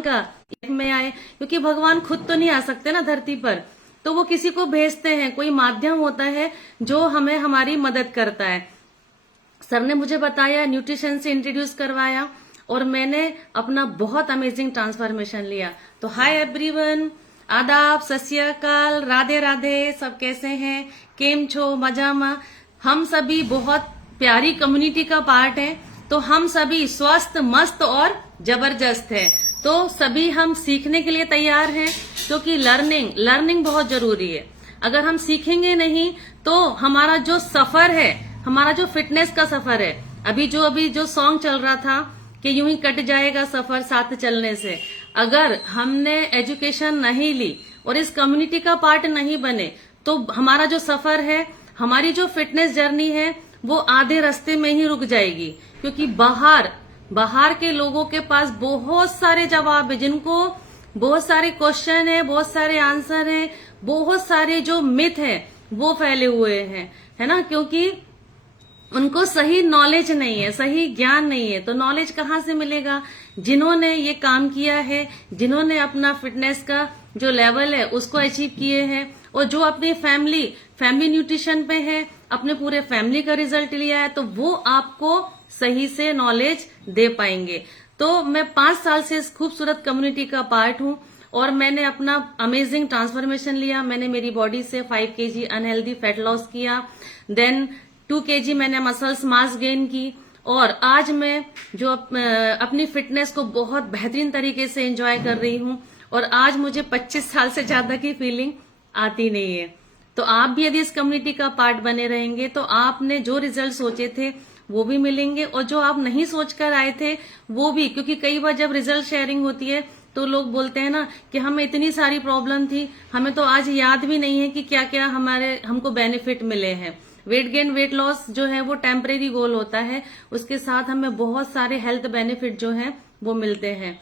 का लाइफ में आए, क्योंकि भगवान खुद तो नहीं आ सकते ना धरती पर, तो वो किसी को भेजते हैं, कोई माध्यम होता है जो हमें हमारी मदद करता है। सर ने मुझे बताया, न्यूट्रिशन से इंट्रोड्यूस करवाया और मैंने अपना बहुत अमेजिंग ट्रांसफॉर्मेशन लिया। तो हाय एवरीवन, आदाब, सत श्री अकाल, राधे राधे, सब कैसे हैं, केम छो, मजामा। हम सभी बहुत प्यारी कम्युनिटी का पार्ट है, तो हम सभी स्वस्थ, मस्त और जबरदस्त है। तो सभी हम सीखने के लिए तैयार हैं, क्योंकि लर्निंग बहुत जरूरी है। अगर हम सीखेंगे नहीं तो हमारा जो सफर है, हमारा जो फिटनेस का सफर है, अभी जो सॉन्ग चल रहा था कि यूं ही कट जाएगा सफर साथ चलने से, अगर हमने एजुकेशन नहीं ली और इस कम्युनिटी का पार्ट नहीं बने तो हमारा जो सफर है, हमारी जो फिटनेस जर्नी है, वो आधे रास्ते में ही रुक जाएगी। क्योंकि बाहर के लोगों के पास बहुत सारे जवाब है, जिनको बहुत सारे क्वेश्चन है, बहुत सारे आंसर है, बहुत सारे जो मिथ है वो फैले हुए हैं, है ना। क्योंकि उनको सही नॉलेज नहीं है, सही ज्ञान नहीं है, तो नॉलेज कहाँ से मिलेगा? जिन्होंने ये काम किया है, जिन्होंने अपना फिटनेस का जो लेवल है उसको अचीव किए हैं, और जो अपनी फैमिली न्यूट्रिशन पे है, अपने पूरे फैमिली का रिजल्ट लिया है, तो वो आपको सही से नॉलेज दे पाएंगे। तो मैं 5 साल से इस खूबसूरत कम्युनिटी का पार्ट हूँ और मैंने अपना अमेजिंग ट्रांसफॉर्मेशन लिया। मैंने मेरी बॉडी से 5 kg अनहेल्दी फैट लॉस किया, देन 2 kg मैंने मसल्स मास गेन की, और आज मैं जो अपनी फिटनेस को बहुत बेहतरीन तरीके से एंजॉय कर रही हूँ, और आज मुझे 25 साल से ज्यादा की फीलिंग आती नहीं है। तो आप भी यदि इस कम्युनिटी का पार्ट बने रहेंगे तो आपने जो रिजल्ट सोचे थे वो भी मिलेंगे, और जो आप नहीं सोच कर आए थे वो भी। क्योंकि कई बार जब रिजल्ट शेयरिंग होती है तो लोग बोलते हैं ना कि हमें इतनी सारी प्रॉब्लम थी, हमें तो आज याद भी नहीं है कि क्या क्या हमको बेनिफिट मिले हैं। वेट गेन, वेट लॉस जो है वो टेम्परेरी गोल होता है, उसके साथ हमें बहुत सारे हेल्थ बेनिफिट जो हैं वो मिलते हैं।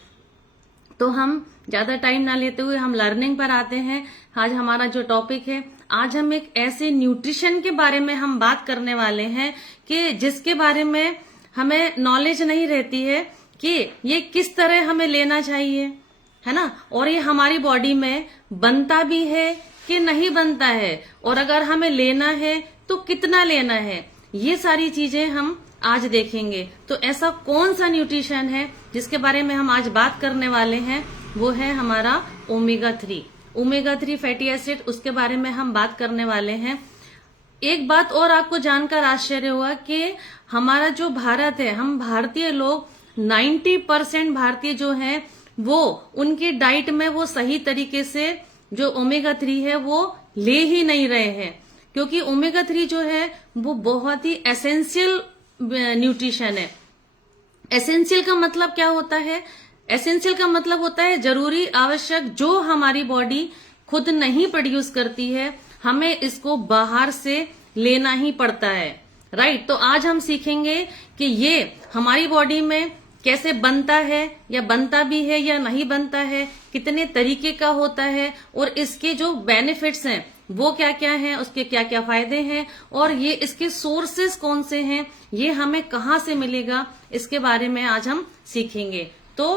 तो हम ज्यादा टाइम ना लेते हुए हम लर्निंग पर आते हैं। आज हमारा जो टॉपिक है, आज हम एक ऐसे न्यूट्रिशन के बारे में हम बात करने वाले हैं कि जिसके बारे में हमें नॉलेज नहीं रहती है कि ये किस तरह हमें लेना चाहिए, है ना, और ये हमारी बॉडी में बनता भी है कि नहीं बनता है, और अगर हमें लेना है तो कितना लेना है, ये सारी चीजें हम आज देखेंगे। तो ऐसा कौन सा न्यूट्रिशन है जिसके बारे में हम आज बात करने वाले हैं, वो है हमारा ओमेगा 3 फैटी एसिड, उसके बारे में हम बात करने वाले हैं। एक बात और आपको जानकर आश्चर्य हुआ कि हमारा जो भारत है, हम भारतीय लोग 90% भारतीय जो हैं वो उनकी डाइट में वो सही तरीके से जो ओमेगा 3 है वो ले ही नहीं रहे हैं। क्योंकि ओमेगा 3 जो है वो बहुत ही एसेंशियल न्यूट्रिशन है। एसेंशियल का मतलब क्या होता है? एसेंशियल का मतलब होता है जरूरी, आवश्यक, जो हमारी बॉडी खुद नहीं प्रोड्यूस करती है, हमें इसको बाहर से लेना ही पड़ता है, राइट। तो आज हम सीखेंगे कि ये हमारी बॉडी में कैसे बनता है, या बनता भी है या नहीं बनता है, कितने तरीके का होता है, और इसके जो बेनिफिट्स हैं वो क्या क्या हैं, उसके क्या क्या फायदे हैं, और ये इसके सोर्सेस कौन से हैं, ये हमें कहाँ से मिलेगा, इसके बारे में आज हम सीखेंगे। तो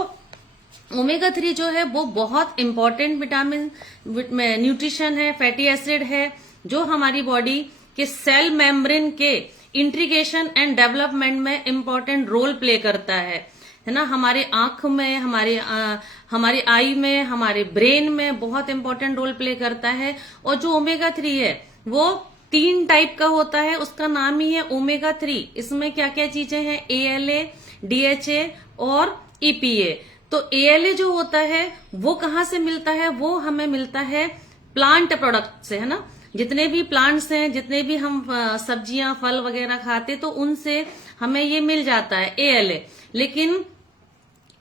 ओमेगा 3 जो है वो बहुत इंपॉर्टेंट विटामिन न्यूट्रिशन है, फैटी एसिड है, जो हमारी बॉडी के सेल मेम्ब्रेन के इंट्रीगेशन एंड डेवलपमेंट में इंपॉर्टेंट रोल प्ले करता है ना। हमारे आंख में, हमारे आई में, हमारे ब्रेन में बहुत इंपॉर्टेंट रोल प्ले करता है। और जो ओमेगा 3 है वो 3 टाइप का होता है, उसका नाम ही है ओमेगा 3। इसमें क्या क्या चीजें हैं? ALA, DHA और EPA। तो ALA जो होता है वो कहाँ से मिलता है? वो हमें मिलता है प्लांट प्रोडक्ट से, है ना। जितने भी प्लांट्स हैं, जितने भी हम सब्जियां, फल वगैरह खाते, तो उनसे हमें ये मिल जाता है ALA। लेकिन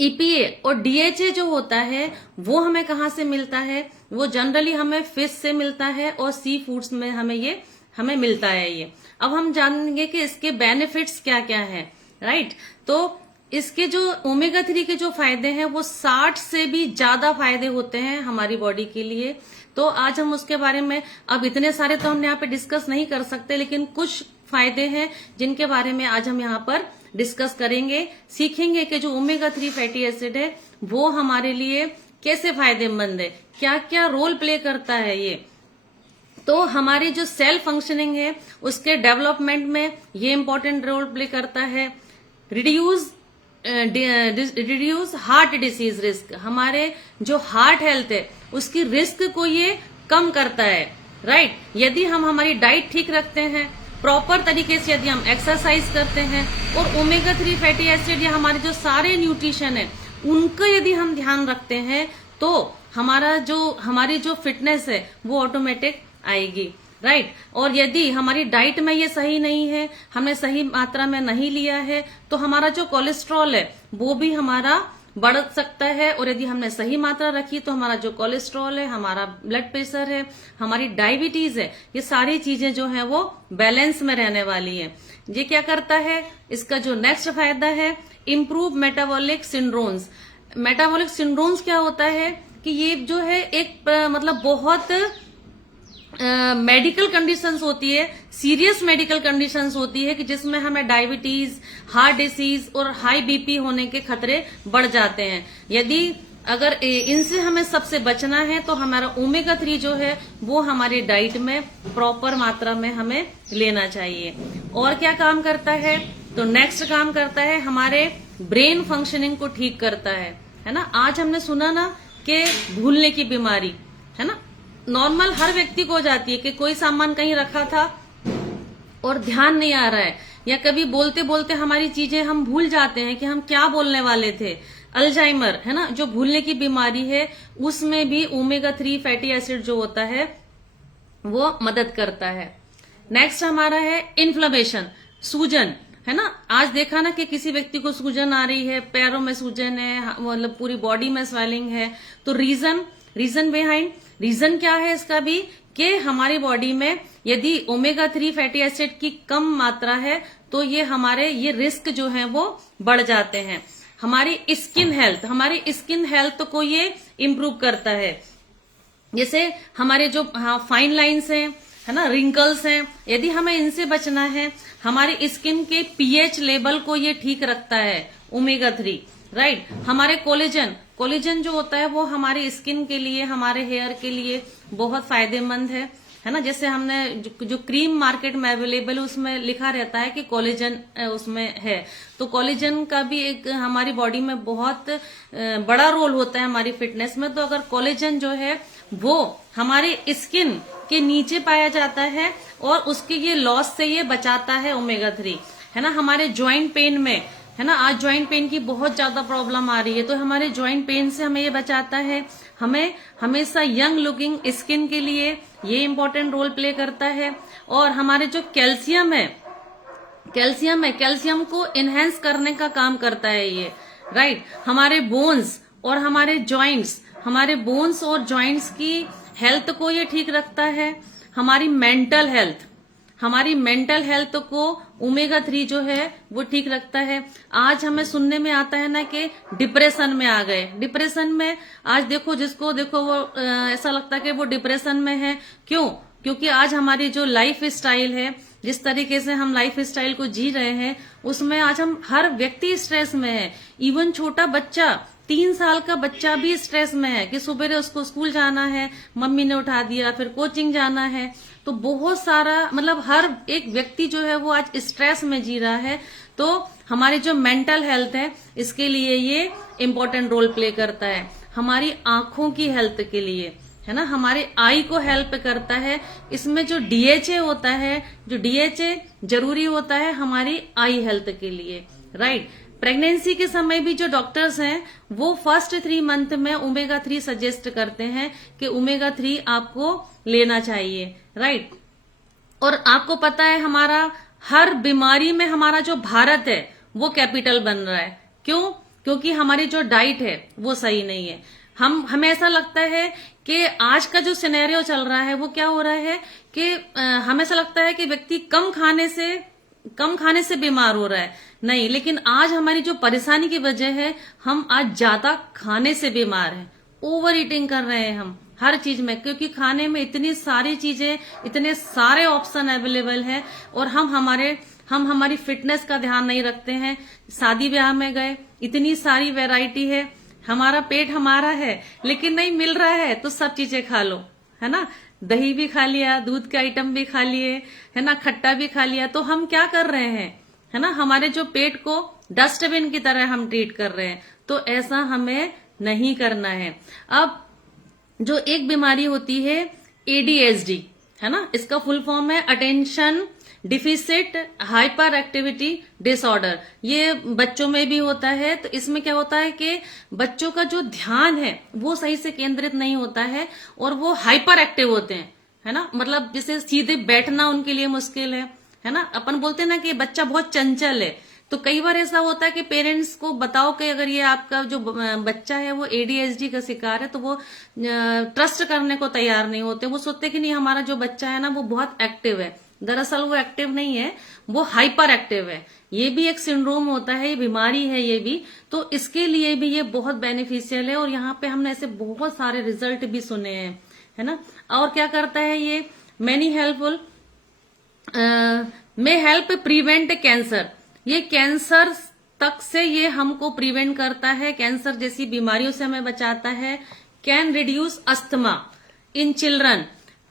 EPA और DHA जो होता है वो हमें कहाँ से मिलता है? वो जनरली हमें फिश से मिलता है और सी फूड्स में हमें मिलता है ये। अब हम जानेंगे कि इसके बेनिफिट्स क्या क्या हैं, राइट। तो इसके जो ओमेगा 3 के जो फायदे हैं वो 60 से भी ज्यादा फायदे होते हैं हमारी बॉडी के लिए। तो आज हम उसके बारे में, अब इतने सारे तो हम यहाँ पे डिस्कस नहीं कर सकते, लेकिन कुछ फायदे हैं जिनके बारे में आज हम यहाँ पर डिस्कस करेंगे, सीखेंगे कि जो ओमेगा 3 फैटी एसिड है वो हमारे लिए कैसे फायदेमंद है, क्या क्या रोल प्ले करता है ये। तो हमारी जो सेल फंक्शनिंग है उसके डेवलपमेंट में ये इंपॉर्टेंट रोल प्ले करता है। रिड्यूस हार्ट डिसीज रिस्क, हमारे जो हार्ट हेल्थ है उसकी रिस्क को ये कम करता है, राइट। यदि हम हमारी डाइट ठीक रखते हैं, प्रॉपर तरीके से यदि हम एक्सरसाइज करते हैं और ओमेगा 3 फैटी एसिड या हमारे जो सारे न्यूट्रिशन है उनका यदि हम ध्यान रखते हैं तो हमारी जो फिटनेस है वो ऑटोमेटिक आएगी, राइट। और यदि हमारी डाइट में ये सही नहीं है, हमने सही मात्रा में नहीं लिया है, तो हमारा जो कोलेस्ट्रॉल है वो भी हमारा बढ़ सकता है। और यदि हमने सही मात्रा रखी तो हमारा जो कोलेस्ट्रॉल है, हमारा ब्लड प्रेशर है, हमारी डायबिटीज है, ये सारी चीजें जो है वो बैलेंस में रहने वाली है। ये क्या करता है, इसका जो नेक्स्ट फायदा है, improve metabolic syndromes. Metabolic syndromes क्या होता है कि ये जो है एक मतलब बहुत मेडिकल कंडीशंस होती है, सीरियस मेडिकल कंडीशंस होती है कि जिसमें हमें डायबिटीज, हार्ट डिसीज और हाई बीपी होने के खतरे बढ़ जाते हैं। यदि अगर इनसे हमें सबसे बचना है तो हमारा ओमेगा 3 जो है वो हमारी डाइट में प्रॉपर मात्रा में हमें लेना चाहिए। और क्या काम करता है, तो नेक्स्ट काम करता है हमारे ब्रेन फंक्शनिंग को ठीक करता है ना। आज हमने सुना ना कि भूलने की बीमारी है ना, नॉर्मल हर व्यक्ति को हो जाती है कि कोई सामान कहीं रखा था और ध्यान नहीं आ रहा है, या कभी बोलते बोलते हमारी चीजें हम भूल जाते हैं कि हम क्या बोलने वाले थे। अल्जाइमर है ना, जो भूलने की बीमारी है, उसमें भी ओमेगा 3 फैटी एसिड जो होता है वो मदद करता है। नेक्स्ट हमारा है इन्फ्लेमेशन, सूजन है ना। आज देखा ना कि किसी व्यक्ति को सूजन आ रही है, पैरों में सूजन है, मतलब पूरी बॉडी में स्वेलिंग है, तो रीजन बिहाइंड, रीजन क्या है इसका भी, कि हमारी बॉडी में यदि ओमेगा 3 फैटी एसिड की कम मात्रा है तो ये रिस्क जो है वो बढ़ जाते हैं। हमारी स्किन हेल्थ को ये इम्प्रूव करता है। जैसे हमारे जो फाइन लाइन्स हैं है ना, रिंकल्स हैं, यदि हमें इनसे बचना है, हमारी स्किन के पीएच लेवल को ये ठीक रखता है ओमेगा 3, राइट। हमारे कोलेजन जो होता है वो हमारी स्किन के लिए, हमारे हेयर के लिए बहुत फायदेमंद है ना। जैसे हमने जो क्रीम मार्केट में अवेलेबल है उसमें लिखा रहता है कि कोलेजन उसमें है, तो कोलेजन का भी एक हमारी बॉडी में बहुत बड़ा रोल होता है हमारी फिटनेस में। तो अगर कोलेजन जो है वो हमारी स्किन के नीचे पाया जाता है और उसके ये लॉस से ये बचाता है ओमेगा 3, है ना। हमारे ज्वाइंट पेन में है ना, आज ज्वाइंट पेन की बहुत ज्यादा प्रॉब्लम आ रही है, तो हमारे ज्वाइंट पेन से हमें ये बचाता है। हमें हमेशा यंग लुकिंग स्किन के लिए ये इंपॉर्टेंट रोल प्ले करता है। और हमारे जो कैल्शियम को इनहेंस करने का काम करता है ये, राइट। हमारे बोन्स और हमारे जॉइंट्स की हेल्थ को ये ठीक रखता है। हमारी मेंटल हेल्थ को ओमेगा 3 जो है वो ठीक रखता है। आज हमें सुनने में आता है ना कि डिप्रेशन में आ गए, डिप्रेशन में आज जिसको देखो वो ऐसा लगता है कि वो डिप्रेशन में है। क्यों? क्योंकि आज हमारी जो लाइफ स्टाइल है, जिस तरीके से हम लाइफ स्टाइल को जी रहे हैं, उसमें आज हम हर व्यक्ति स्ट्रेस में है। इवन छोटा बच्चा, 3 साल का बच्चा भी स्ट्रेस में है कि सुबह उसको स्कूल जाना है, मम्मी ने उठा दिया, फिर कोचिंग जाना है। तो बहुत सारा मतलब हर एक व्यक्ति जो है वो आज स्ट्रेस में जी रहा है। तो हमारी जो मेंटल हेल्थ है इसके लिए ये इम्पोर्टेंट रोल प्ले करता है। हमारी आंखों की हेल्थ के लिए है ना, हमारे आई को हेल्प करता है। इसमें जो डीएचए होता है, जो डीएचए जरूरी होता है हमारी आई हेल्थ के लिए, राइट। प्रेगनेंसी के समय भी जो डॉक्टर्स हैं वो फर्स्ट 3 मंथ में ओमेगा 3 सजेस्ट करते हैं कि ओमेगा 3 आपको लेना चाहिए, राइट। और आपको पता है हमारा हर बीमारी में हमारा जो भारत है वो कैपिटल बन रहा है। क्यों? क्योंकि हमारी जो डाइट है वो सही नहीं है। हमें ऐसा लगता है कि आज का जो सिनेरियो चल रहा है वो क्या हो रहा है कि हमें ऐसा लगता है कि व्यक्ति कम खाने से बीमार हो रहा है। नहीं, लेकिन आज हमारी जो परेशानी की वजह है, हम आज ज्यादा खाने से बीमार हैं। ओवर ईटिंग कर रहे हैं हम हर चीज में, क्योंकि खाने में इतनी सारी चीजें, इतने सारे ऑप्शन अवेलेबल है और हम हम हमारी फिटनेस का ध्यान नहीं रखते हैं। शादी ब्याह में गए, इतनी सारी वैरायटी है, हमारा पेट हमारा है लेकिन नहीं मिल रहा है तो सब चीजें खा लो, है ना। दही भी खा लिया, दूध के आइटम भी खा लिए, है ना, खट्टा भी खा लिया, तो हम क्या कर रहे हैं, है ना, हमारे जो पेट को डस्टबिन की तरह हम ट्रीट कर रहे हैं। तो ऐसा हमें नहीं करना है। अब जो एक बीमारी होती है एडीएचडी, है ना, इसका फुल फॉर्म है attention deficit hyper activity disorder. ये बच्चों में भी होता है। तो इसमें क्या होता है कि बच्चों का जो ध्यान है वो सही से केंद्रित नहीं होता है और वो हाइपर एक्टिव होते हैं, है ना, मतलब जैसे सीधे बैठना उनके लिए मुश्किल है ना। अपन बोलते हैं ना कि बच्चा बहुत चंचल है। तो कई बार ऐसा होता है कि पेरेंट्स को बताओ कि अगर ये आपका जो बच्चा है वो एडीएचडी का शिकार है, तो वो ट्रस्ट करने को तैयार नहीं होते। वो सोचते कि नहीं हमारा जो बच्चा है ना वो बहुत एक्टिव है। दरअसल वो एक्टिव नहीं है, वो हाइपर एक्टिव है। ये भी एक सिंड्रोम होता है, ये बीमारी है ये भी। तो इसके लिए भी ये बहुत बेनिफिशियल है और यहाँ पे हमने ऐसे बहुत सारे रिजल्ट भी सुने हैं, है ना। और क्या करता है ये, many helpful may help prevent cancer. ये कैंसर तक से ये हमको प्रिवेंट करता है, कैंसर जैसी बीमारियों से हमें बचाता है। Can reduce asthma in children.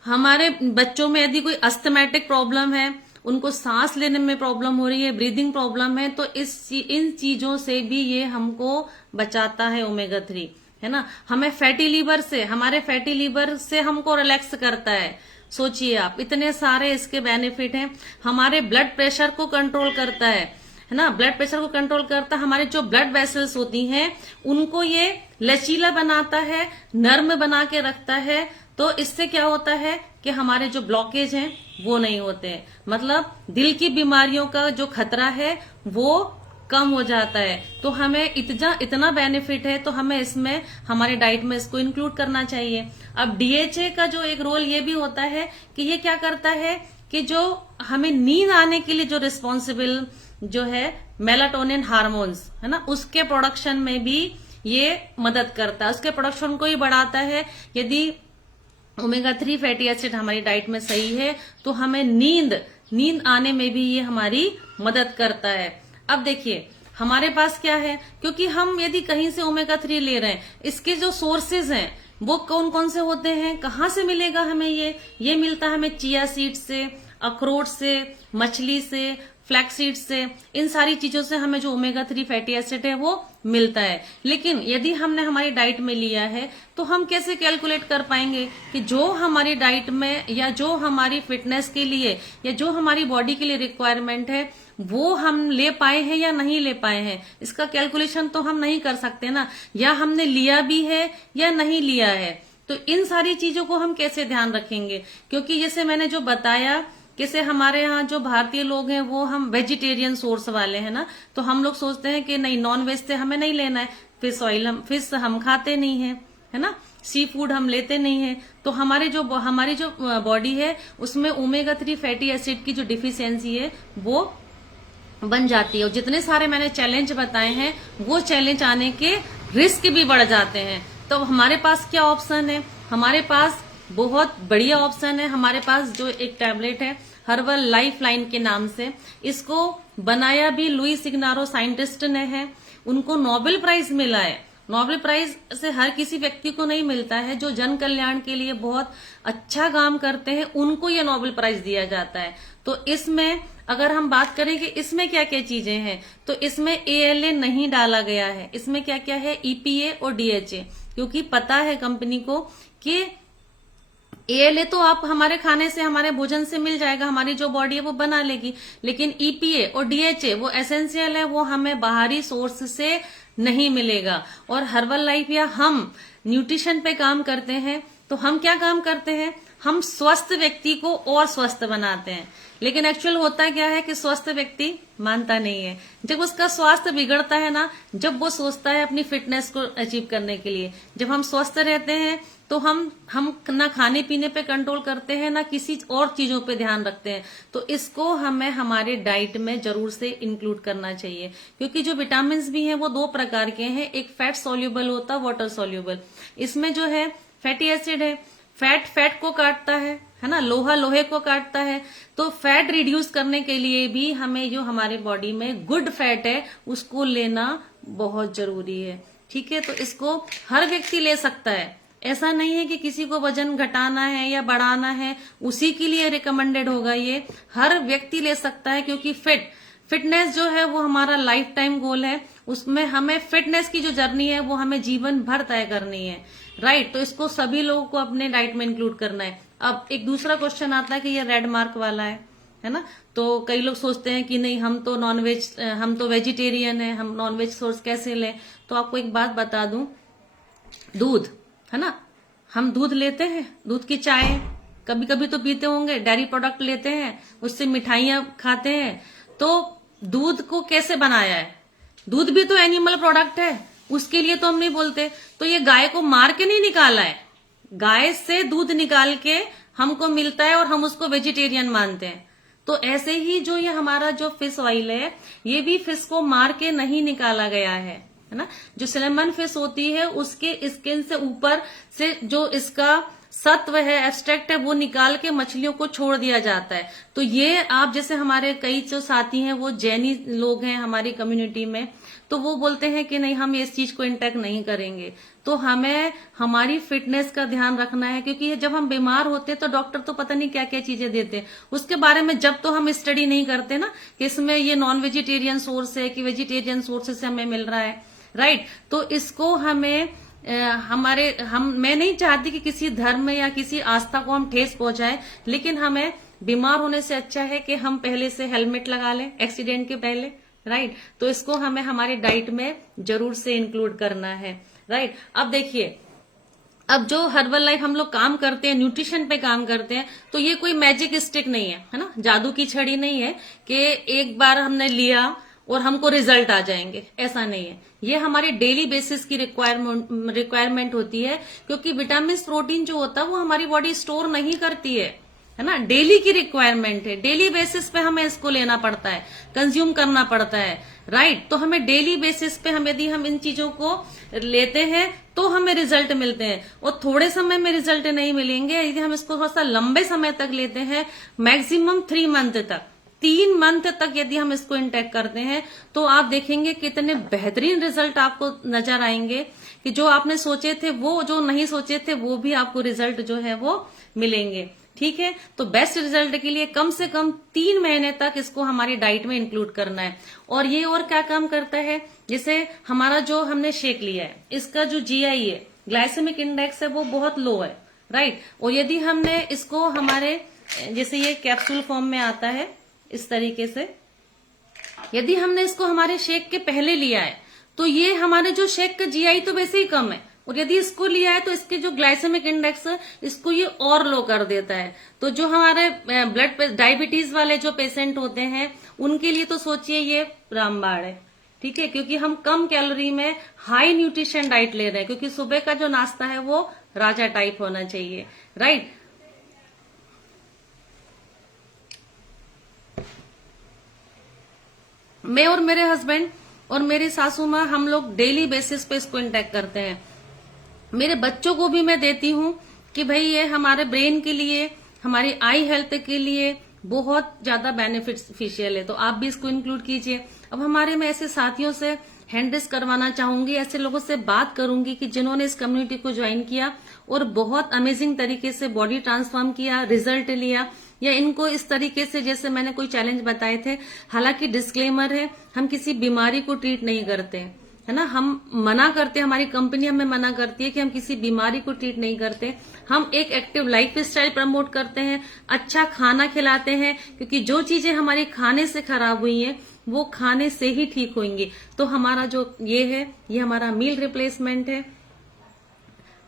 हमारे बच्चों में यदि कोई अस्थमेटिक प्रॉब्लम है, उनको सांस लेने में प्रॉब्लम हो रही है, ब्रीदिंग प्रॉब्लम है, तो इन चीजों से भी ये हमको बचाता है ओमेगा 3, है ना। हमें फैटी लीवर से, हमारे फैटी लीवर से हमको रिलैक्स करता है। सोचिए आप, इतने सारे इसके बेनिफिट हैं। हमारे ब्लड प्रेशर को कंट्रोल करता है ना, ब्लड प्रेशर को कंट्रोल करता है। हमारे जो ब्लड वेसल्स होती हैं उनको ये लचीला बनाता है, नर्म बना के रखता है। तो इससे क्या होता है कि हमारे जो ब्लॉकेज हैं वो नहीं होते हैं, मतलब दिल की बीमारियों का जो खतरा है वो कम हो जाता है। तो हमें इतना बेनिफिट है, तो हमें इसमें हमारे डाइट में इसको इंक्लूड करना चाहिए। अब डीएचए का जो एक रोल ये भी होता है कि ये क्या करता है कि जो हमें नींद आने के लिए जो रिस्पॉन्सिबल जो है मेलाटोनिन हार्मोन्स, है ना, उसके प्रोडक्शन में भी ये मदद करता है, उसके प्रोडक्शन को ही बढ़ाता है। यदि ओमेगा 3 फैटी एसिड हमारी डाइट में सही है तो हमें नींद आने में भी ये हमारी मदद करता है। अब देखिए हमारे पास क्या है, क्योंकि हम यदि कहीं से ओमेगा 3 ले रहे हैं, इसके जो सोर्सेज हैं वो कौन कौन से होते हैं, कहाँ से मिलेगा हमें ये मिलता है हमें चिया सीड से, अखरोट से, मछली से, फ्लैक्स सीड से। इन सारी चीजों से हमें जो ओमेगा 3 फैटी एसिड है वो मिलता है। लेकिन यदि हमने हमारी डाइट में लिया है तो हम कैसे कैलकुलेट कर पाएंगे कि जो हमारी डाइट में या जो हमारी फिटनेस के लिए या जो हमारी बॉडी के लिए रिक्वायरमेंट है वो हम ले पाए हैं या नहीं ले पाए हैं। इसका कैलकुलेशन तो हम नहीं कर सकते ना, या हमने लिया भी है या नहीं लिया है। तो इन सारी चीजों को हम कैसे ध्यान रखेंगे, क्योंकि जैसे मैंने जो बताया, जैसे हमारे यहाँ जो भारतीय लोग हैं वो हम वेजिटेरियन सोर्स वाले हैं ना, तो हम लोग सोचते हैं कि नहीं नॉन वेज से हमें नहीं लेना है, फिश हम खाते नहीं है ना, सी फूड हम लेते नहीं है। तो हमारी जो बॉडी है उसमें ओमेगा 3 फैटी एसिड की जो डिफिशियंसी है वो बन जाती है। और जितने सारे मैंने चैलेंज बताए हैं वो चैलेंज आने के रिस्क भी बढ़ जाते हैं। तो हमारे पास क्या ऑप्शन है, हमारे पास बहुत बढ़िया ऑप्शन है। हमारे पास जो एक टैबलेट है हर्बल लाइफ लाइन के नाम से, इसको बनाया भी लुईस इग्नारो साइंटिस्ट ने है, उनको नोबेल प्राइज मिला है। नोबेल प्राइज से हर किसी व्यक्ति को नहीं मिलता है, जो जन कल्याण के लिए बहुत अच्छा काम करते हैं उनको ये नोबेल प्राइज दिया जाता है। तो इसमें अगर हम बात करें कि इसमें क्या क्या चीजें हैं, तो इसमें ALA नहीं डाला गया है। इसमें क्या क्या है, EPA और DHA, क्योंकि पता है कंपनी को कि ALA तो आप हमारे खाने से, हमारे भोजन से मिल जाएगा, हमारी जो बॉडी है वो बना लेगी। लेकिन EPA और DHA वो एसेंशियल है, वो हमें बाहरी सोर्स से नहीं मिलेगा। और हर्बल लाइफ या हम न्यूट्रिशन पे काम करते हैं, तो हम क्या काम करते हैं, हम स्वस्थ व्यक्ति को और स्वस्थ बनाते हैं। लेकिन एक्चुअल होता क्या है कि स्वस्थ व्यक्ति मानता नहीं है। जब उसका स्वास्थ्य बिगड़ता है ना, जब वो सोचता है अपनी फिटनेस को अचीव करने के लिए, जब हम स्वस्थ रहते हैं तो हम ना खाने पीने पे कंट्रोल करते हैं ना किसी और चीजों पे ध्यान रखते हैं। तो इसको हमें हमारे डाइट में जरूर से इंक्लूड करना चाहिए, क्योंकि जो विटामिन भी हैं वो 2 प्रकार के हैं, एक फैट सोल्यूबल होता है, वाटर सोल्यूबल। इसमें जो है फैटी एसिड है, फैट फैट को काटता है ना, लोहा लोहे को काटता है। तो फैट रिड्यूस करने के लिए भी हमें जो हमारे बॉडी में गुड फैट है उसको लेना बहुत जरूरी है। ठीक है, तो इसको हर व्यक्ति ले सकता है। ऐसा नहीं है कि किसी को वजन घटाना है या बढ़ाना है उसी के लिए रिकमेंडेड होगा, ये हर व्यक्ति ले सकता है। क्योंकि फिटनेस जो है वो हमारा लाइफ टाइम गोल है, उसमें हमें फिटनेस की जो जर्नी है वो हमें जीवन भर तय करनी है, राइट। तो इसको सभी लोगों को अपने डाइट में इंक्लूड करना है। अब एक दूसरा क्वेश्चन आता है कि ये रेड मार्क वाला है ना, तो कई लोग सोचते हैं कि नहीं हम तो नॉनवेज, हम तो वेजिटेरियन है, हम नॉनवेज सोर्स कैसे लें। तो आपको एक बात बता दूं, दूध है ना, हम दूध लेते हैं, दूध की चाय कभी कभी तो पीते होंगे, डेयरी प्रोडक्ट लेते हैं, उससे मिठाइयां खाते हैं। तो दूध को कैसे बनाया है, दूध भी तो एनिमल प्रोडक्ट है, उसके लिए तो हम नहीं बोलते। तो ये गाय को मार के नहीं निकाला है, गाय से दूध निकाल के हमको मिलता है और हम उसको वेजिटेरियन मानते हैं। तो ऐसे ही जो ये हमारा जो फिश ऑयल है, ये भी फिश को मार के नहीं निकाला गया है ना। जो सैल्मन फिश होती है उसके स्किन से ऊपर से जो इसका सत्व है, एक्सट्रैक्ट है, वो निकाल के मछलियों को छोड़ दिया जाता है। तो ये आप जैसे हमारे कई जो साथी हैं वो जैनी लोग हैं हमारी कम्युनिटी में, तो वो बोलते हैं कि नहीं हम इस चीज को इंटेक नहीं करेंगे। तो हमें हमारी फिटनेस का ध्यान रखना है, क्योंकि जब हम बीमार होते हैं तो डॉक्टर तो पता नहीं क्या क्या चीजें देते हैं, उसके बारे में जब तो हम स्टडी नहीं करते ना कि इसमें ये नॉन वेजिटेरियन सोर्स है कि वेजिटेरियन सोर्सेस से हमें मिल रहा है, राइट। तो इसको हमें मैं नहीं चाहती कि किसी धर्म या किसी आस्था को हम ठेस पहुंचाए, लेकिन हमें बीमार होने से अच्छा है कि हम पहले से हेलमेट लगा लें एक्सीडेंट के पहले, राइट। तो इसको हमें हमारी डाइट में जरूर से इंक्लूड करना है, राइट। अब देखिए, अब जो हर्बल लाइफ हम लोग काम करते हैं, न्यूट्रिशन पे काम करते हैं, तो ये कोई मैजिक स्टिक नहीं है ना, जादू की छड़ी नहीं है कि एक बार हमने लिया और हमको रिजल्ट आ जाएंगे, ऐसा नहीं है। ये हमारे डेली बेसिस की रिक्वायरमेंट होती है, क्योंकि विटामिन प्रोटीन जो होता है वो हमारी बॉडी स्टोर नहीं करती है ना, डेली की रिक्वायरमेंट है, डेली बेसिस पे हमें इसको लेना पड़ता है, कंज्यूम करना पड़ता है, राइट। तो हमें डेली बेसिस पे यदि हम इन चीजों को लेते हैं तो हमें रिजल्ट मिलते हैं, और थोड़े समय में रिजल्ट नहीं मिलेंगे यदि हम इसको थोड़ा सा लंबे समय तक लेते हैं, मैक्सिमम 3 मंथ तक, 3 मंथ तक यदि हम इसको इंटेक करते हैं तो आप देखेंगे कितने बेहतरीन रिजल्ट आपको नजर आएंगे, कि जो आपने सोचे थे वो, जो नहीं सोचे थे वो भी आपको रिजल्ट जो है वो मिलेंगे। ठीक है, तो बेस्ट रिजल्ट के लिए कम से कम 3 महीने तक इसको हमारी डाइट में इंक्लूड करना है। और ये और क्या काम करता है, जैसे हमारा जो हमने शेक लिया है, इसका जो जीआई है, ग्लाइसेमिक इंडेक्स है, वो बहुत लो है, राइट। और यदि हमने इसको हमारे, जैसे ये कैप्सूल फॉर्म में आता है इस तरीके से, यदि हमने इसको हमारे शेक के पहले लिया है तो ये हमारे जो शेक का जीआई तो वैसे ही कम है, और यदि इसको लिया है तो इसके जो ग्लाइसेमिक इंडेक्स है इसको ये और लो कर देता है। तो जो हमारे ब्लड डायबिटीज वाले जो पेशेंट होते हैं उनके लिए तो सोचिए ये रामबाण है, ठीक है, क्योंकि हम कम कैलोरी में हाई न्यूट्रिशन डाइट ले रहे हैं, क्योंकि सुबह का जो नाश्ता है वो राजा टाइप होना चाहिए, राइट। मैं और मेरे हस्बैंड और मेरी सासू माँ हम लोग डेली बेसिस पे इसको इंटेक करते हैं। मेरे बच्चों को भी मैं देती हूँ कि भाई ये हमारे ब्रेन के लिए, हमारी आई हेल्थ के लिए बहुत ज्यादा बेनिफिशियल है, तो आप भी इसको इंक्लूड कीजिए। अब हमारे मैं ऐसे साथियों से हैंडरिस करवाना चाहूंगी, ऐसे लोगों से बात करूंगी कि जिन्होंने इस कम्युनिटी को ज्वाइन किया और बहुत अमेजिंग तरीके से बॉडी ट्रांसफॉर्म किया, रिजल्ट लिया, या इनको इस तरीके से जैसे मैंने कोई चैलेंज बताए थे। हालांकि डिस्क्लेमर है, हम किसी बीमारी को ट्रीट नहीं करते है ना, हम मना करते हैं, हमारी कंपनी हमें मना करती है कि हम किसी बीमारी को ट्रीट नहीं करते, हम एक एक्टिव लाइफ स्टाइल प्रमोट करते हैं, अच्छा खाना खिलाते हैं, क्योंकि जो चीजें हमारी खाने से खराब हुई हैं वो खाने से ही ठीक होंगी। तो हमारा जो ये है, ये हमारा मील रिप्लेसमेंट है।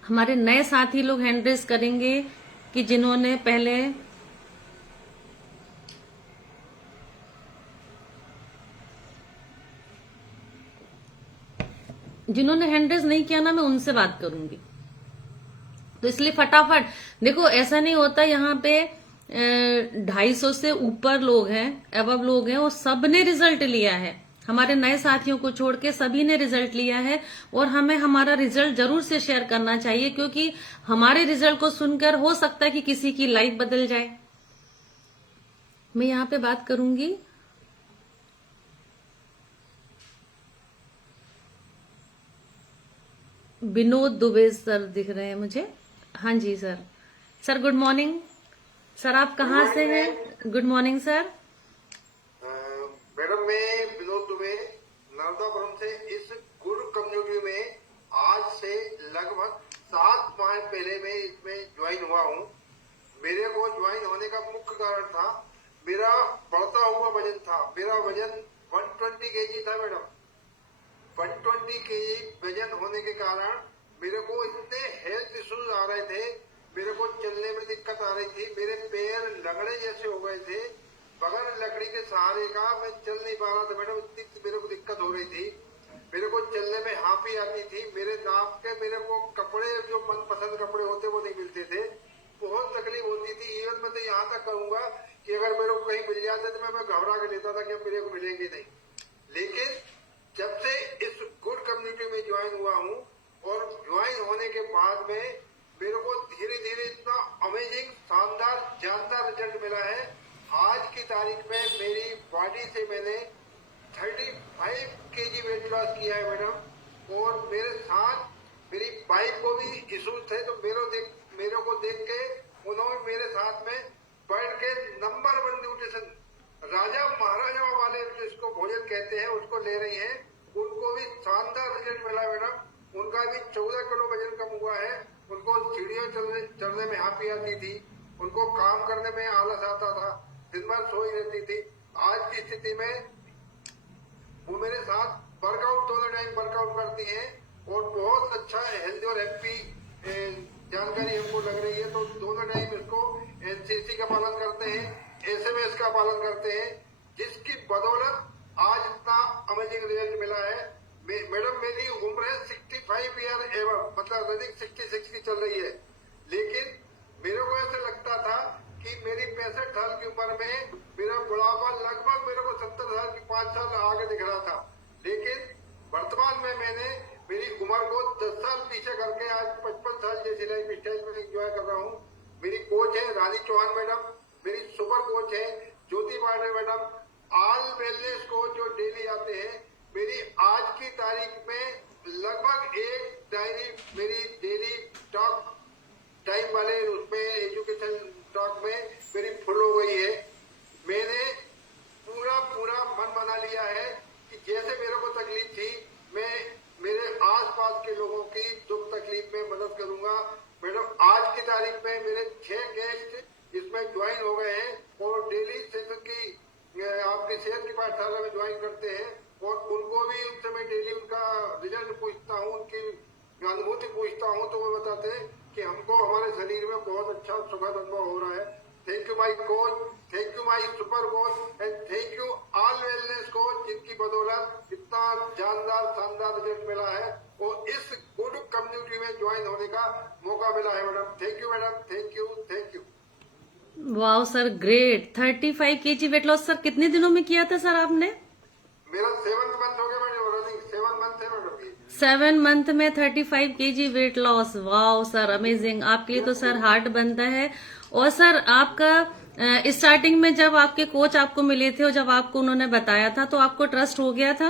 हमारे नए साथी लोग हैंडरेस करेंगे कि जिन्होंने हैंडरेस नहीं किया ना, मैं उनसे बात करूंगी। तो इसलिए फटाफट देखो, ऐसा नहीं होता, यहाँ पे 250 से ऊपर लोग हैं, अबव लोग हैं, और सबने रिजल्ट लिया है हमारे नए साथियों को छोड़ के सभी ने रिजल्ट लिया है और हमें हमारा रिजल्ट जरूर से शेयर करना चाहिए, क्योंकि हमारे रिजल्ट को सुनकर हो सकता है कि किसी की लाइफ बदल जाए। मैं यहाँ पे बात करूंगी विनोद दुबे सर दिख रहे हैं मुझे। हाँ जी sir. Sir good morning. Sir आप कहाँ से हैं? Good morning sir. मैडम मैं विनोद दुबे नर्मदापुरम से इस गुरु कम्युनिटी में आज से लगभग 7 माह पहले मैं इसमें ज्वाइन हुआ हूँ। मेरे को ज्वाइन होने का मुख्य कारण था मेरा बढ़ता हुआ वजन था। मेरा वजन 120 केजी था मैडम। 120 केजी वजन होने के कारण मेरे को इतने हेल्थ इश्यूज आ रहे थे, मेरे को चलने में दिक्कत आ रही थी, मेरे पैर लगड़े जैसे हो गए थे। बगैर लकड़ी के सहारे का मैं चल नहीं पा रहा था मैडम, इतनी मेरे को दिक्कत हो रही थी। मेरे को चलने में हाँफी आती थी, मेरे नाप के मेरे को कपड़े जो मनपसंद कपड़े होते वो नहीं मिलते थे, बहुत तकलीफ होती थी। इवन मैं तो यहाँ तक कहूंगा कि अगर मेरे को कहीं मिल जाते तो मैं घबरा के लेता था कि अब मेरे को मिलेंगे नहीं। लेकिन जब से इस गुड कम्युनिटी में ज्वाइन हुआ हूँ और ज्वाइन होने के बाद में मेरे को धीरे धीरे इतना अमेजिंग शानदार जानदार रिजल्ट मिला है। आज की तारीख में मेरी बॉडी से मैंने 35 केजी वेट लॉस किया है मैडम। और मेरे साथ मेरी वाइफ को भी इश्यूज थे, तो मेरे को देख के उन्होंने मेरे साथ में बैठ के नंबर 1 न्यूट्रिशन राजा महाराजाओं वाले जिसको भोजन कहते हैं उसको ले रही हैं। उनको भी शानदार रिजल्ट मिला मैडम। उनका भी 14 किलो वजन कम हुआ है। उनको सीढ़ियों चलने में हाँफी आती थी, उनको काम करने में आलस आता था, दिन भर सोई रहती थी। आज की स्थिति में वो मेरे साथ वर्कआउट दोनों टाइम वर्कआउट करती हैं और बहुत अच्छा हेल्दी और हैप्पी जानकारी हमको लग रही है। तो दोनों टाइम इसको एनसीसी का पालन करते हैं, एसएमएस का पालन करते हैं, जिसकी बदौलत आज इतना अमेजिंग रिजल्ट मिला है। मैडम मेरी उम्र है 65 ईयर एवं मतलब रनिंग 66 की चल रही है। लेकिन मेरे को ऐसे लगता था कि मेरी 65 साल की उम्र में मेरा बुढ़ापा लगभग मेरे को 70 साल की 5 साल आगे दिख रहा था। लेकिन वर्तमान में मैंने मेरी उम्र को 10 साल पीछे करके आज 55 साल जैसी लाइफ स्टाइल में एंजॉय कर रहा हूँ। मेरी कोच है रानी चौहान मैडम, मेरी सुपर कोच है Jyoti Pandey madam, all wellness coach जो डेली आते हैं। मेरी आज की तारीख में लगभग एक डायरी मेरी डेली टॉक टाइम वाले उसमें एजुकेशन टॉक में मेरी फुल हो गई है। मैंने पूरा मन बना लिया है कि जैसे मेरे को तकलीफ थी मैं मेरे आसपास के लोगों की दुख तकलीफ में मदद करूंगा। मैडम आज की तारीख में मेरे 6 गेस्ट इसमें ज्वाइन हो गए हैं और डेली सेशन की आपकी सेहत की पाठशाला में ज्वाइन करते हैं और उनको भी उनसे मैं डेली उनका रिजल्ट पूछता हूँ, उनकी अनुभूति पूछता हूँ, तो वो बताते हैं कि हमको हमारे शरीर में बहुत अच्छा सुखद अनुभव हो रहा है। Thank you my coach, thank you my super coach and thank you all wellness coach, जिनकी बदौलत इतना जानदार शानदार रिजल्ट मिला है और इस गुड कम्युनिटी में ज्वाइन होने का मौका मिला है madam. Thank you madam, thank you, thank you. Wow sir great. 35 KG weight loss sir कितने दिनों में किया था सर आपने? मेरा 7 मंथ हो गया मैडम, रनिंग 7 मंथ है मैडम। 7 मंथ में 35 KG weight loss. Wow sir amazing. आपके लिए तो सर हार्ट बनता है। और सर आपका स्टार्टिंग में जब आपके कोच आपको मिले थे और जब आपको उन्होंने बताया था तो आपको ट्रस्ट हो गया था?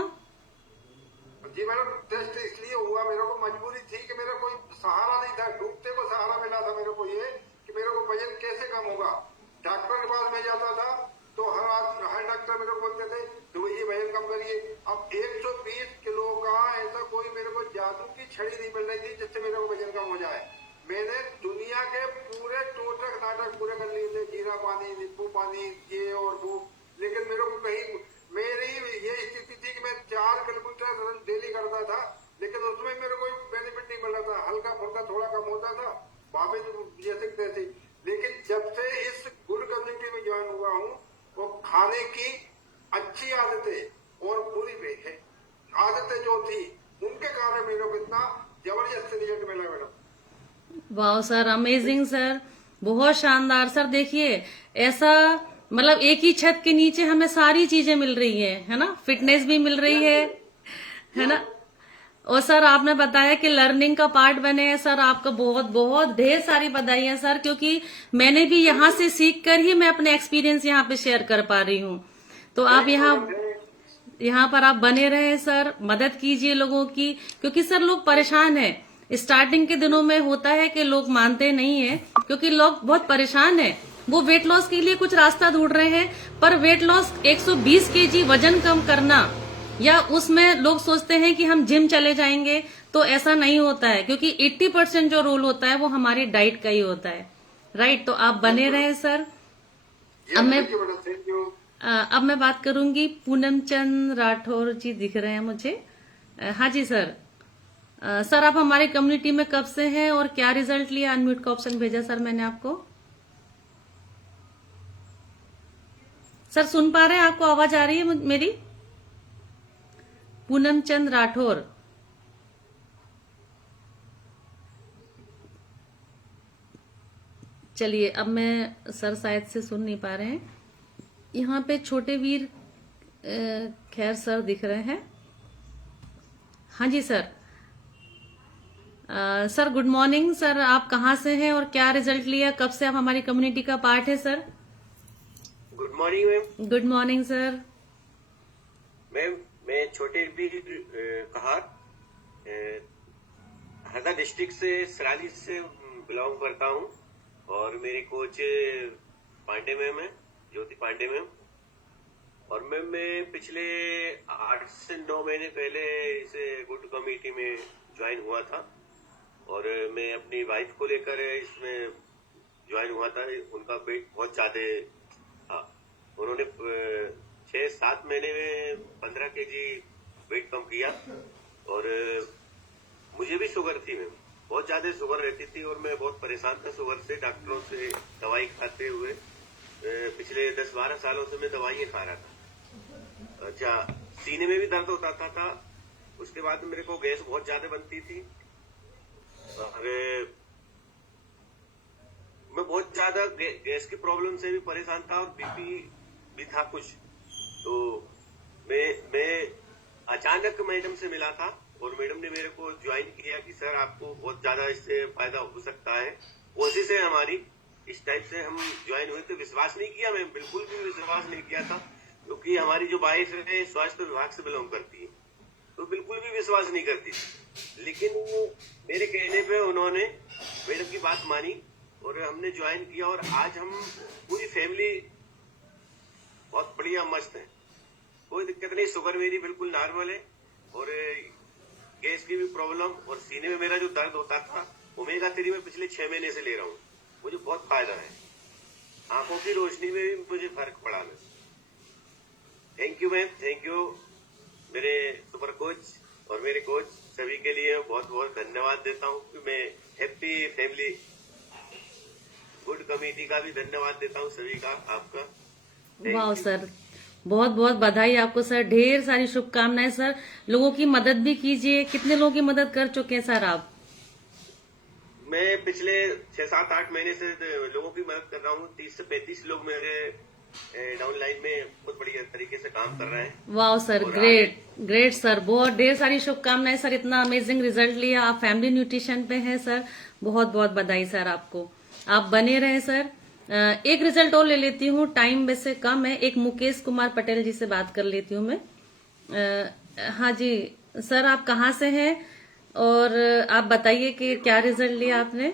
जी मैडम, ट्रस्ट इसलिए हुआ, मेरे को मजबूरी थी कि मेरा कोई सहारा नहीं था, डूबते को सहारा मिला था मेरे को ये कि मेरे को वजन कैसे कम होगा। डॉक्टर के पास मैं जाता था तो हर डॉक्टर मेरे को बोलते थे तो ये वजन कम करिए। अब 120 किलो का ऐसा कोई मेरे को जादू की छड़ी नहीं मिल रही थी जिससे मेरे को वजन कम हो जाए। मैंने दुनिया के पूरे टोटक नाटक पूरे कर लिए थे, जीरा पानी, नींबू पानी, ये और वो, लेकिन मेरे को कहीं मेरी ये स्थिति थी कि मैं 4 किलोमीटर रन डेली करता था, लेकिन उसमें मेरे को बेनिफिट नहीं मिल रहा था। हल्का फुल्का थोड़ा कम होता था वापस जैसे तैसे। लेकिन जब से इस गुड कम्युनिटी में ज्वाइन हुआ हूँ वो खाने की अच्छी आदतें और बुरी आदतें जो थी उनके कारण मेरे को इतना जबरदस्त रिजल्ट मिला मैडम। वाह सर अमेजिंग सर, बहुत शानदार सर। देखिए ऐसा मतलब एक ही छत के नीचे हमें सारी चीजें मिल रही है ना, फिटनेस भी मिल रही है ना। और सर आपने बताया कि लर्निंग का पार्ट बने हैं सर, आपका बहुत बहुत ढेर सारी बधाई है सर, क्योंकि मैंने भी यहाँ से सीख कर ही मैं अपने एक्सपीरियंस यहाँ पे शेयर कर पा रही हूँ। तो आप यहाँ पर आप बने रहे सर, मदद कीजिए लोगों की, क्योंकि सर लोग परेशान हैं। स्टार्टिंग के दिनों में होता है कि लोग मानते नहीं है, क्योंकि लोग बहुत परेशान हैं। वो वेट लॉस के लिए कुछ रास्ता ढूंढ रहे हैं, पर वेट लॉस 120 केजी वजन कम करना, या उसमें लोग सोचते हैं कि हम जिम चले जाएंगे, तो ऐसा नहीं होता है, क्योंकि 80% जो रोल होता है वो हमारी डाइट का ही होता है। राइट, तो आप बने रहे सर। Thank you. अब मैं बात करूंगी, पूनम चंद राठौर जी दिख रहे हैं मुझे। हाँ जी सर। सर आप हमारी कम्युनिटी में कब से हैं और क्या रिजल्ट लिया? अनम्यूट का ऑप्शन भेजा सर मैंने आपको। सर सुन पा रहे हैं? आपको आवाज आ रही है मेरी? पूनम चंद राठौर। चलिए, अब मैं सर शायद से सुन नहीं पा रहे हैं। यहाँ पे छोटे वीर खैर सर दिख रहे हैं। हाँ जी sir. Sir good morning sir, आप कहाँ से हैं और क्या रिजल्ट लिया? कब से आप हमारी कम्युनिटी का पार्ट है sir? Good morning ma'am. Good morning sir. Ma'am मैं छोटे वीर कहार हरदा डिस्ट्रिक्ट से सराली से बिलोंग करता हूँ, और मेरे कोच पांडे मैम है, ज्योति पांडे मैम। और मैम मैं पिछले 8 से 9 महीने पहले इसे गुड कमेटी में ज्वाइन हुआ था, और मैं अपनी वाइफ को लेकर इसमें ज्वाइन हुआ था। उनका वेट बहुत ज्यादा था, उन्होंने 6-7 महीने में 15 केजी वेट कम किया। और मुझे भी शुगर थी मैम, बहुत ज्यादा शुगर रहती थी, और मैं बहुत परेशान था शुगर से। डॉक्टरों से दवाई खाते हुए पिछले 10-12 सालों से मैं दवाइयां खा रहा था। अच्छा, सीने में भी दर्द होता था। उसके बाद मेरे को गैस बहुत ज्यादा बनती थी, और मैं बहुत ज्यादा गैस की प्रॉब्लम से भी परेशान था, और बीपी भी था कुछ। तो मैं अचानक मैडम से मिला था, और मैडम ने मेरे को ज्वाइन किया कि सर आपको बहुत ज्यादा इससे फायदा हो सकता है। कोशिश है हमारी, इस टाइप से हम ज्वाइन हुए। तो विश्वास नहीं किया, मैं बिल्कुल भी विश्वास नहीं किया था, क्योंकि हमारी जो वाइफ है स्वास्थ्य विभाग से बिलोंग करती है, तो बिल्कुल भी विश्वास नहीं करती थी। लेकिन मेरे कहने पे उन्होंने मैडम की बात मानी, और हमने ज्वाइन किया, और आज हम पूरी फैमिली बहुत बढ़िया मस्त है, कोई दिक्कत नहीं। शुगर मेरी बिल्कुल नॉर्मल है, और गैस की भी प्रॉब्लम, और सीने में मेरा जो दर्द होता था, ओमेगा 3 में पिछले 6 महीने से ले रहा हूँ, मुझे बहुत फायदा है। आंखों की रोशनी में भी मुझे फर्क पड़ा है। Thank you ma'am, thank you मेरे सुपर कोच और मेरे कोच सभी के लिए बहुत बहुत धन्यवाद देता हूँ। मैं हैप्पी फैमिली गुड कमेटी का भी धन्यवाद देता हूँ सभी का, आपका। वाह सर, बहुत बहुत बधाई आपको सर, ढेर सारी शुभकामनाएं सर। लोगों की मदद भी कीजिए। कितने लोगों की मदद कर चुके हैं सर आप? मैं पिछले 6-7-8 महीने से लोगों की मदद कर रहा हूँ। 30 से 35 लोग मेरे डाउन लाइन में बहुत बढ़िया तरीके से काम कर रहे हैं। वाह सर, ग्रेट ग्रेट सर, बहुत ढेर सारी शुभकामनाएं सर। इतना अमेजिंग रिजल्ट लिया, आप फैमिली न्यूट्रिशन पे हैं सर, बहुत बहुत बधाई सर आपको। आप बने रहे सर। एक रिजल्ट और ले लेती हूँ, टाइम वैसे कम है। एक मुकेश कुमार पटेल जी से बात कर लेती हूँ मैं। हाँ जी सर, आप कहाँ से हैं और आप बताइए कि क्या रिजल्ट लिया आपने?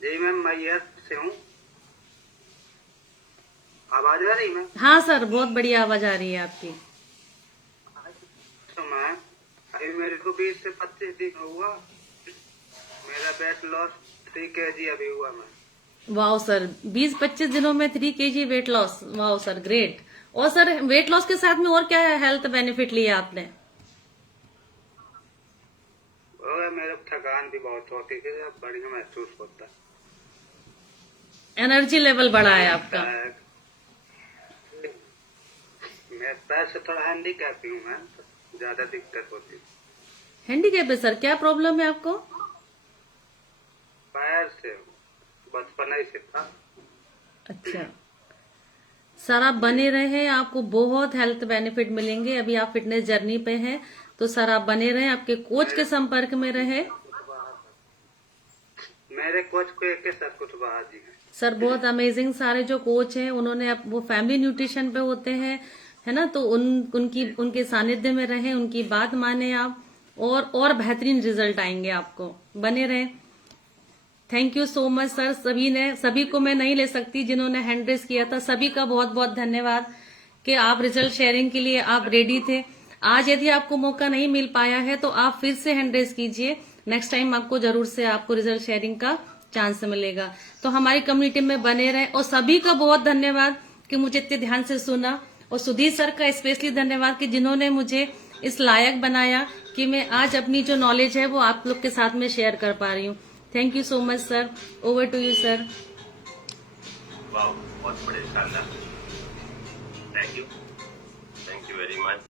जी मैम, मैं यस से हूँ। आवाज आ रही मैम? हाँ सर, बहुत बढ़िया आवाज आ रही है आपकी। तो मैम अभी मेरे को 20 से 25 दिन हुआ, मेरा वेट लॉस 3 kg अभी हुआ मैम। वाह सर, 20-25 दिनों में 3 kg वेट लॉस, वाह सर ग्रेट। और सर वेट लॉस के साथ में और क्या हेल्थ बेनिफिट लिया आपने? और मेरा थकान भी बहुत होती है, बढ़िया महसूस होता है, एनर्जी लेवल बढ़ा है आपका। मैं पैर से थोड़ा हैंडीकैप हूँ मैम, ज्यादा दिक्कत होती है। हैंडीकैप है सर, क्या प्रॉब्लम है आपको? पैर से बचपन ही से था। अच्छा, सर आप बने रहे, आपको बहुत हेल्थ बेनिफिट मिलेंगे। अभी आप फिटनेस जर्नी पे हैं, तो सर आप बने रहे, आपके कोच के संपर्क में रहे। मेरे कोच को के साथ कुछ बाहर जी है। सर बहुत अमेजिंग सारे जो कोच हैं उन्होंने वो फैमिली न्यूट्रिशन पे होते हैं, है ना, तो उनके सानिध्य में रहें, उनकी बात माने आप, और बेहतरीन रिजल्ट आएंगे आपको। बने रहें। Thank you so much sir. सभी को मैं नहीं ले सकती जिन्होंने हैंड रेस किया था, सभी का बहुत बहुत धन्यवाद कि आप रिजल्ट शेयरिंग के लिए आप रेडी थे। आज यदि आपको मौका नहीं मिल पाया है तो आप फिर से हैंड रेस कीजिए, नेक्स्ट टाइम आपको जरूर से आपको रिजल्ट शेयरिंग का चांस मिलेगा। तो हमारी कम्युनिटी में बने रहे, और सभी का बहुत धन्यवाद कि मुझे इतने ध्यान से सुना, और सुधीर सर का स्पेशली धन्यवाद कि जिन्होंने मुझे इस लायक बनाया कि मैं आज अपनी जो नॉलेज है वो आप लोग के साथ में शेयर कर पा रही हूँ। Thank you so much sir. Over to you sir. वाह, बहुत बड़े शानदार। Thank you very much.